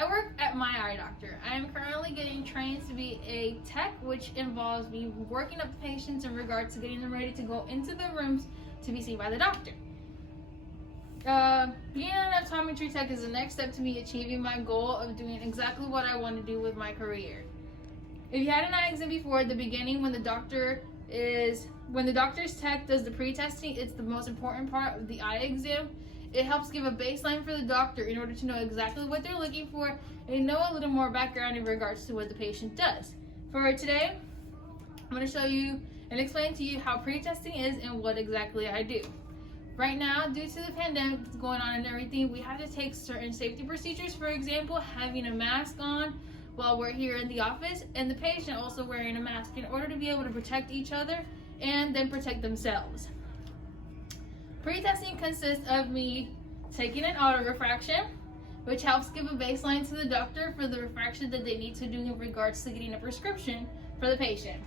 I work at My Eye Doctor. I am currently getting trained to be a tech, which involves me working up the patients in regards to getting them ready to go into the rooms to be seen by the doctor. Being an optometry tech is the next step to me achieving my goal of doing exactly what I want to do with my career. If you had an eye exam before, at the beginning when the doctor's tech does the pre-testing, it's the most important part of the eye exam. It helps give a baseline for the doctor in order to know exactly what they're looking for and know a little more background in regards to what the patient does. For today, I'm going to show you and explain to you how pre-testing is and what exactly I do. Right now, due to the pandemic that's going on and everything, we have to take certain safety procedures. For example, having a mask on while we're here in the office, and the patient also wearing a mask in order to be able to protect each other and then protect themselves. Pre-testing consists of me taking an auto-refraction, which helps give a baseline to the doctor for the refraction that they need to do in regards to getting a prescription for the patient.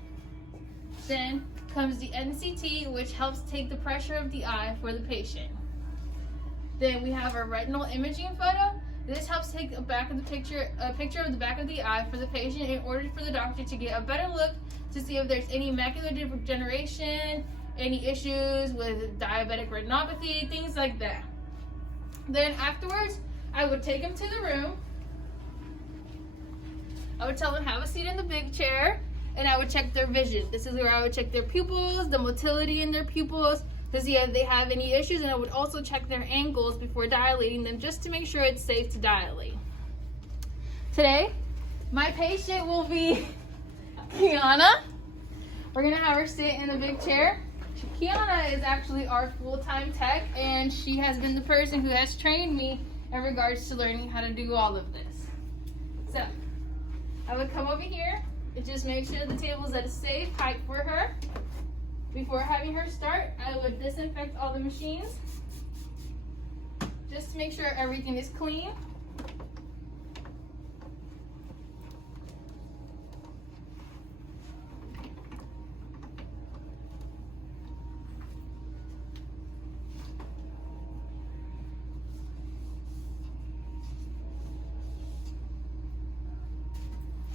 Then comes the NCT, which helps take the pressure of the eye for the patient. Then we have our retinal imaging photo. This helps take a picture of the back of the eye for the patient in order for the doctor to get a better look to see if there's any macular degeneration, any issues with diabetic retinopathy, things like that. Then afterwards, I would take them to the room. I would tell them have a seat in the big chair, and I would check their vision. This is where I would check their pupils, the motility in their pupils, to see if they have any issues, and I would also check their angles before dilating them just to make sure it's safe to dilate. Today, my patient will be Kiana. We're gonna have her sit in the big chair. Kiana is actually our full-time tech, and she has been the person who has trained me in regards to learning how to do all of this. So, I would come over here and just make sure the table is at a safe height for her. Before having her start, I would disinfect all the machines just to make sure everything is clean.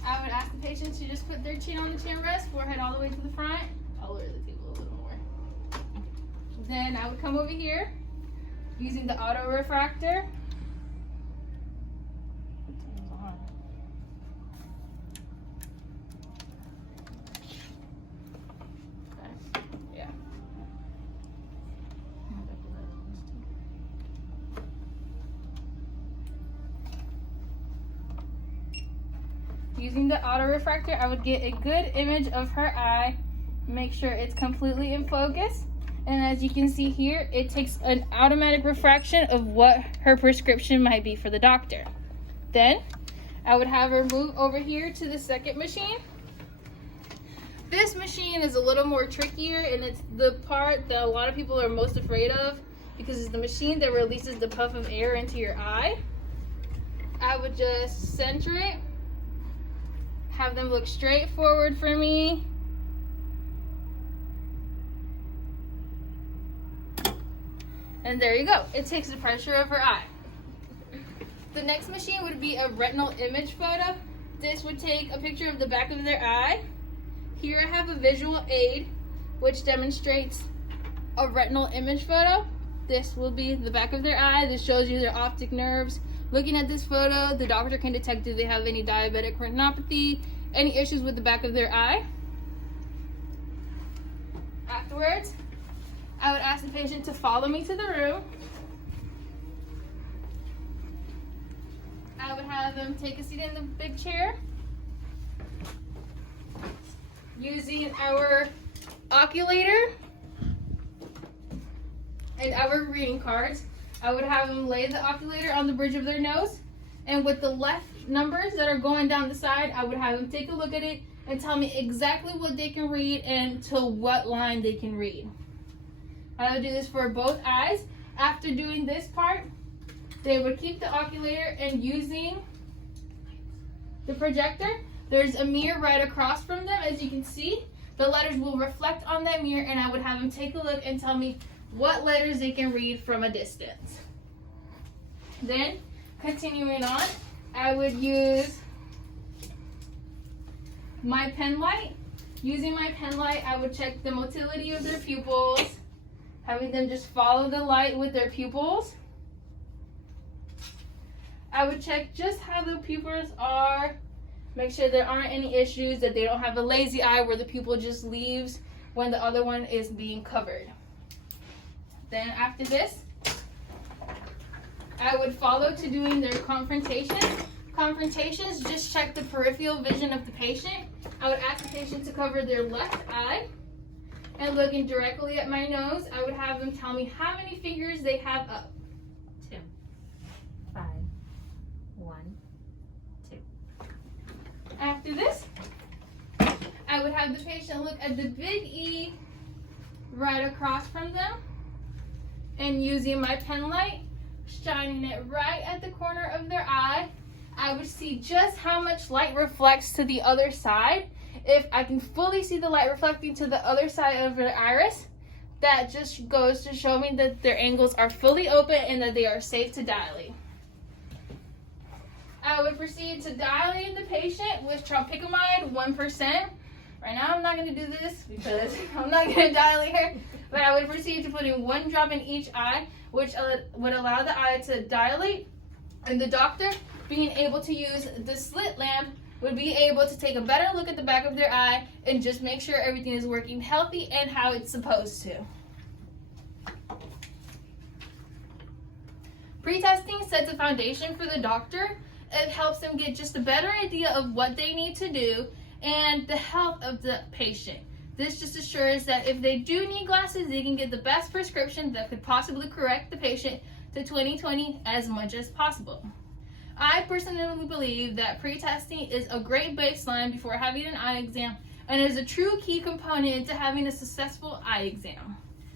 I would ask the patient to just put their chin on the chin rest, forehead all the way to the front. I'll lower the table a little more. Then I would come over here using the auto refractor. Okay. Yeah. Using the auto refractor, I would get a good image of her eye, make sure it's completely in focus, and as you can see here, it takes an automatic refraction of what her prescription might be for the doctor. Then I would have her move over here to the second machine. This machine is a little more trickier, and it's the part that a lot of people are most afraid of because it's the machine that releases the puff of air into your eye. I would just center it, have them look straight forward for me. And there you go. It takes the pressure of her eye. The next machine would be a retinal image photo. This would take a picture of the back of their eye. Here I have a visual aid which demonstrates a retinal image photo. This will be the back of their eye. This shows you their optic nerves. Looking at this photo, the doctor can detect if they have any diabetic retinopathy, any issues with the back of their eye. Afterwards, I would ask the patient to follow me to the room. I would have them take a seat in the big chair. Using our oculator and our reading cards, I would have them lay the oculator on the bridge of their nose, and with the left numbers that are going down the side, I would have them take a look at it and tell me exactly what they can read and to what line they can read. I would do this for both eyes. After doing this part, they would keep the oculator, and using the projector, there's a mirror right across from them. As you can see, the letters will reflect on that mirror, and I would have them take a look and tell me what letters they can read from a distance. Then, continuing on, I would use my pen light. Using my pen light, I would check the motility of their pupils, having them just follow the light with their pupils. I would check just how the pupils are, make sure there aren't any issues, that they don't have a lazy eye where the pupil just leaves when the other one is being covered. Then after this, I would follow to doing their confrontations. Confrontations, just check the peripheral vision of the patient. I would ask the patient to cover their left eye, and looking directly at my nose, I would have them tell me how many fingers they have up. 2, 5, 1, 2. After this, I would have the patient look at the big E right across from them, and using my pen light, shining it right at the corner of their eye, I would see just how much light reflects to the other side. If I can fully see the light reflecting to the other side of their iris, that just goes to show me that their angles are fully open and that they are safe to dilate. I would proceed to dilate the patient with tropicamide 1%. Right now I'm not going to do this because I'm not going to dilate her, but I would proceed to putting 1 drop in each eye, which would allow the eye to dilate, and the doctor, being able to use the slit lamp, would be able to take a better look at the back of their eye and just make sure everything is working healthy and how it's supposed to. Pre-testing sets a foundation for the doctor. It helps them get just a better idea of what they need to do and the health of the patient. This just assures that if they do need glasses, they can get the best prescription that could possibly correct the patient to 20/20 as much as possible. I personally believe that pre-testing is a great baseline before having an eye exam and is a true key component to having a successful eye exam.